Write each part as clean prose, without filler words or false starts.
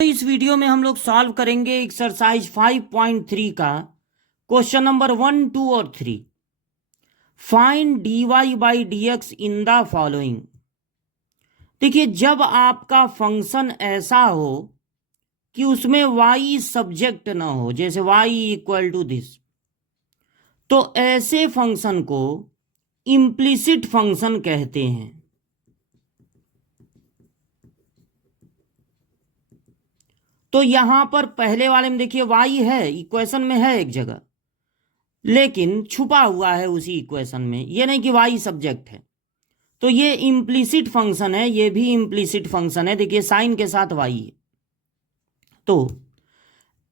तो इस वीडियो में हम लोग सॉल्व करेंगे एक्सरसाइज 5.3 का क्वेश्चन नंबर 1, 2 और 3। Find dy by dx in the following. देखिए, जब आपका फंक्शन ऐसा हो कि उसमें y सब्जेक्ट ना हो, जैसे y इक्वल टू दिस, तो ऐसे फंक्शन को इम्प्लिसिट फंक्शन कहते हैं। तो यहां पर पहले वाले में देखिए y है, इक्वेशन में है एक जगह, लेकिन छुपा हुआ है उसी इक्वेशन में, ये नहीं कि y सब्जेक्ट है। तो ये इम्प्लिसिट फंक्शन है, ये भी इम्प्लिसिट फंक्शन है। देखिए, साइन के साथ y है, तो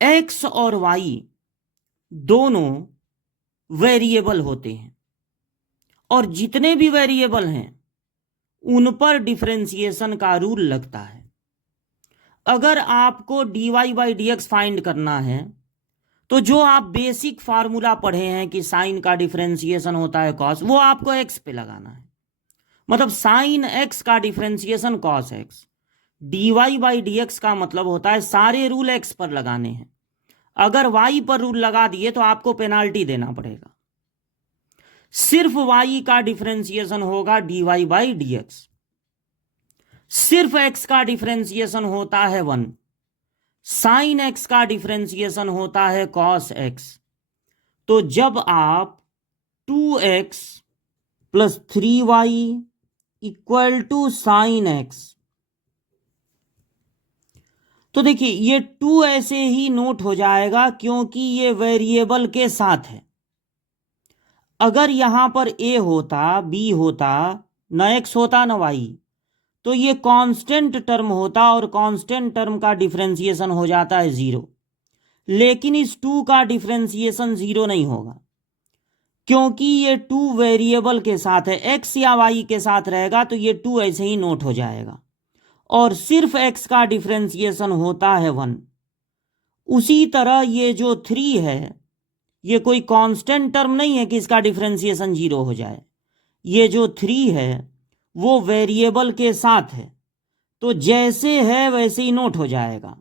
x और y दोनों वेरिएबल होते हैं, और जितने भी वेरिएबल हैं उन पर डिफरेंशिएशन का रूल लगता है। अगर आपको dy बाई dx फाइंड करना है तो जो आप बेसिक फार्मूला पढ़े हैं कि साइन का डिफरेंशिएशन होता है कॉस, वो आपको x पे लगाना है। मतलब साइन x का differentiation cos x, dy by dx का मतलब होता है सारे रूल x पर लगाने हैं। अगर y पर रूल लगा दिए तो आपको पेनाल्टी देना पड़ेगा। सिर्फ y का डिफरेंशिएशन होगा dy बाई dx, सिर्फ x का डिफरेंशिएशन होता है 1, साइन x का डिफरेंशिएशन होता है कॉस x। तो जब आप 2x plus 3y equal to sine x, तो देखिए ये 2 ऐसे ही नोट हो जाएगा क्योंकि ये वेरिएबल के साथ है। अगर यहां पर a होता, b होता, न x होता न y, तो ये कांस्टेंट टर्म होता और कांस्टेंट टर्म का डिफरेंशिएशन हो जाता है 0। लेकिन इस 2 का डिफरेंशिएशन 0 नहीं होगा क्योंकि ये 2 वेरिएबल के साथ है। x या y के साथ रहेगा तो ये 2 ऐसे ही नोट हो जाएगा, और सिर्फ x का डिफरेंशिएशन होता है 1। उसी तरह ये जो 3 है, ये कोई कांस्टेंट टर्म नहीं है कि इसका डिफरेंशिएशन 0 हो जाए। ये जो 3 है वो वेरिएबल के साथ है, तो जैसे है वैसे ही नोट हो जाएगा,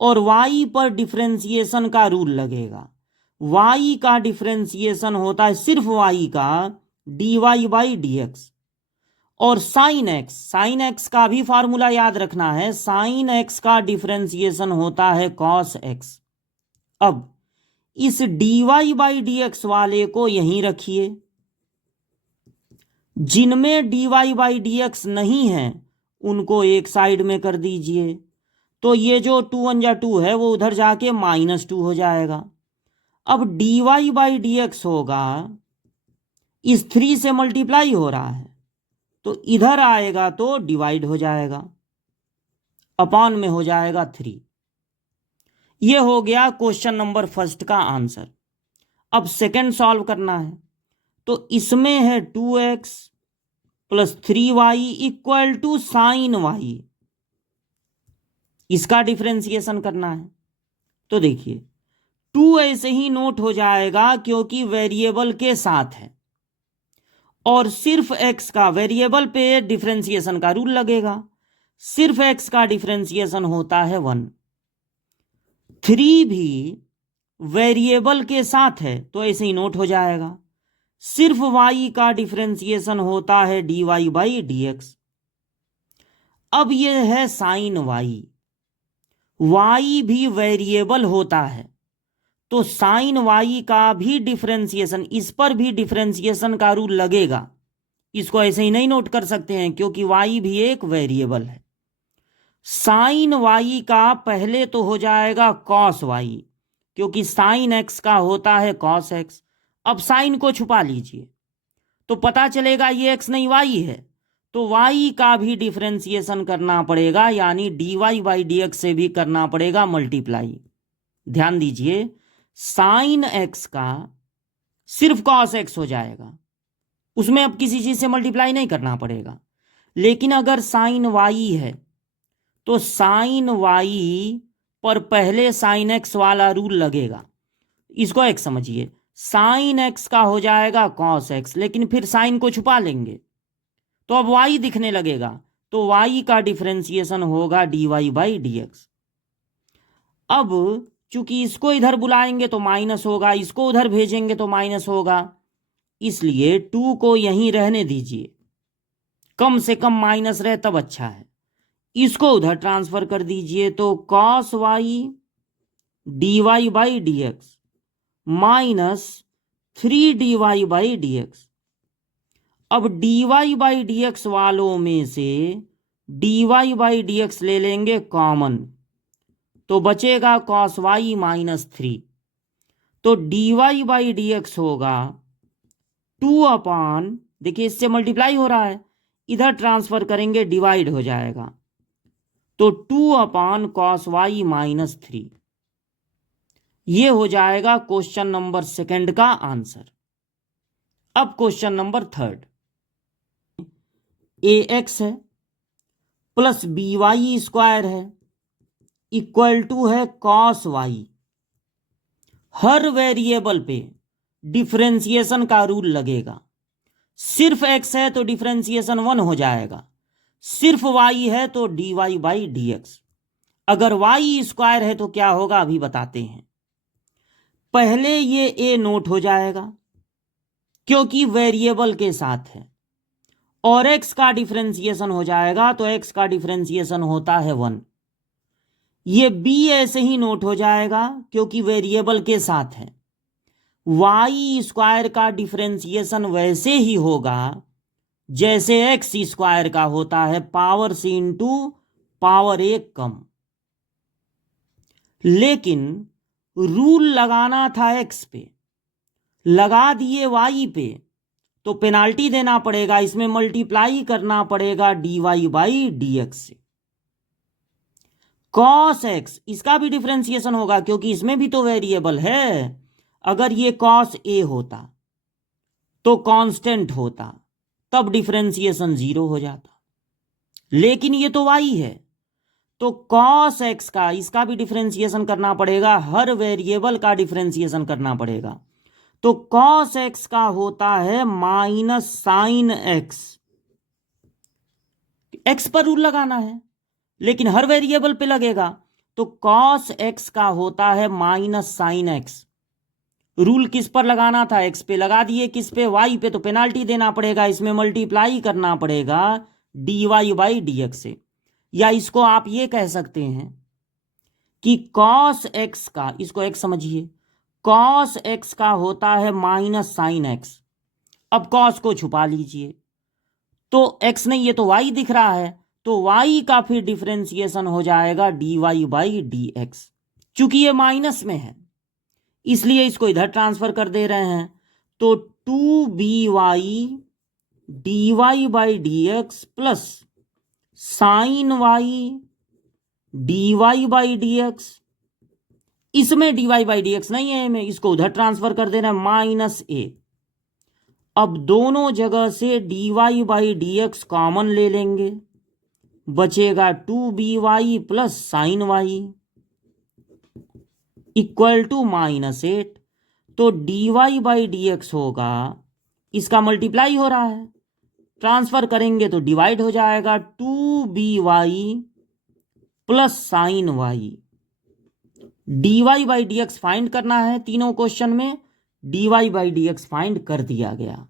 और y पर डिफरेंशिएशन का रूल लगेगा। y का डिफरेंशिएशन होता है सिर्फ y का dy बाई dx, और साइन x का भी फार्मूला याद रखना है। साइन x का डिफरेंशिएशन होता है कॉस x। अब इस dy बाई dx वाले को यहीं रखिए, जिनमें dy बाई dx नहीं है उनको एक साइड में कर दीजिए। तो ये जो 2 1 जा 2 है वो उधर जाके -2 हो जाएगा। अब dy बाई dx होगा, इस 3 से मल्टीप्लाई हो रहा है तो इधर आएगा तो डिवाइड हो जाएगा, अपॉन में हो जाएगा 3। ये हो गया क्वेश्चन नंबर फर्स्ट का आंसर। अब सेकंड सॉल्व करना है, तो इसमें है 2x plus 3y equal to sine y, इसका डिफरेंशिएशन करना है। तो देखिए 2 ऐसे ही नोट हो जाएगा क्योंकि वेरिएबल के साथ है, और सिर्फ x का, वेरिएबल पे डिफरेंशिएशन का रूल लगेगा, सिर्फ x का डिफरेंशिएशन होता है 1। 3 भी वेरिएबल के साथ है तो ऐसे ही नोट हो जाएगा, सिर्फ y का डिफरेंशिएशन होता है dy बाई dx। अब यह है साइन y भी वेरिएबल होता है, तो साइन y का भी डिफरेंशिएशन, इस पर भी डिफरेंशिएशन का रूल लगेगा। इसको ऐसे ही नहीं नोट कर सकते हैं क्योंकि y भी एक वेरिएबल है। साइन y का पहले तो हो जाएगा कॉस y, क्योंकि साइन x का होता है कॉस x। अब साइन को छुपा लीजिए तो पता चलेगा ये x नहीं y है, तो y का भी डिफरेंशिएशन करना पड़ेगा, यानी dy बाई dx से भी करना पड़ेगा मल्टीप्लाई। ध्यान दीजिए, साइन x का सिर्फ कॉस x हो जाएगा, उसमें अब किसी चीज से मल्टीप्लाई नहीं करना पड़ेगा। लेकिन अगर साइन y है तो साइन y पर पहले साइन x वाला रूल लगेगा। इसको एक समझिए, साइन x का हो जाएगा कॉस x, लेकिन फिर साइन को छुपा लेंगे तो अब y दिखने लगेगा, तो y का डिफरेंशिएशन होगा dy बाई dx। अब चूंकि इसको इधर बुलाएंगे तो माइनस होगा, इसको उधर भेजेंगे तो माइनस होगा, इसलिए 2 को यहीं रहने दीजिए, कम से कम माइनस रहे तब अच्छा है। इसको उधर ट्रांसफर कर दीजिए, तो cos y dy by D x minus 3 dy/dx। अब dy/dx वालों में से dy/dx ले लेंगे कॉमन, तो बचेगा cos y -3। तो dy/dx होगा 2 देखिए इससे मल्टीप्लाई हो रहा है, इधर ट्रांसफर करेंगे डिवाइड हो जाएगा, तो 2 cos y -3। ये हो जाएगा क्वेश्चन नंबर 2 का आंसर। अब क्वेश्चन नंबर 3, ax है प्लस by² है इक्वल टू है cos y। हर वेरिएबल पे डिफरेंशिएशन का रूल लगेगा। सिर्फ x है तो डिफरेंशिएशन 1 हो जाएगा, सिर्फ y है तो dy/dx। अगर y² है तो क्या होगा अभी बताते हैं। पहले ये a नोट हो जाएगा क्योंकि वेरिएबल के साथ है, और x का डिफरेंशिएशन हो जाएगा, तो x का डिफरेंशिएशन होता है 1। ये b ऐसे ही नोट हो जाएगा क्योंकि वेरिएबल के साथ है। y² का डिफरेंशिएशन वैसे ही होगा जैसे x² का होता है, पावर से इंटू पावर 1 कम। लेकिन रूल लगाना था x पे, लगा दिए y पे, तो पेनाल्टी देना पड़ेगा, इसमें मल्टीप्लाई करना पड़ेगा dy/dx से। cos x इसका भी डिफरेंशिएशन होगा क्योंकि इसमें भी तो वेरिएबल है। अगर ये cos a होता तो कांस्टेंट होता, तब डिफरेंशिएशन 0 हो जाता, लेकिन ये तो y है, तो cos x का इसका भी डिफरेंशिएशन करना पड़ेगा, हर वेरिएबल का डिफरेंशिएशन करना पड़ेगा। तो cos x का होता है माइनस साइन x। x पर रूल लगाना है लेकिन हर वेरिएबल पे लगेगा, तो cos x का होता है माइनस साइन x। रूल किस पर लगाना था, x पे लगा दिए, किस पे, y पे, तो पेनाल्टी देना पड़ेगा, इसमें मल्टीप्लाई करना पड़ेगा dy/dx से। या इसको आप ये कह सकते हैं कि cos x का, इसको x समझिए, cos x का होता है माइनस साइन x। अब cos को छुपा लीजिए, तो x नहीं, ये तो y दिख रहा है, तो y का फिर डिफरेंशिएशन हो जाएगा dy/dx। चूंकि ये माइनस में है इसलिए इसको इधर ट्रांसफर कर दे रहे हैं, तो 2by dy/dx plus sine y dy/dx। इसमें dy/dx नहीं है, में इसको उधर ट्रांसफर कर देना माइनस a। अब दोनों जगह से dy/dx कॉमन ले लेंगे, बचेगा 2by plus sine y equal to -8। तो dy/dx होगा, इसका मल्टीप्लाई हो रहा है, ट्रांसफर करेंगे तो डिवाइड हो जाएगा, 2by plus sine y। dy/dx find करना है, तीनों क्वेश्चन में dy/dx फाइंड कर दिया गया।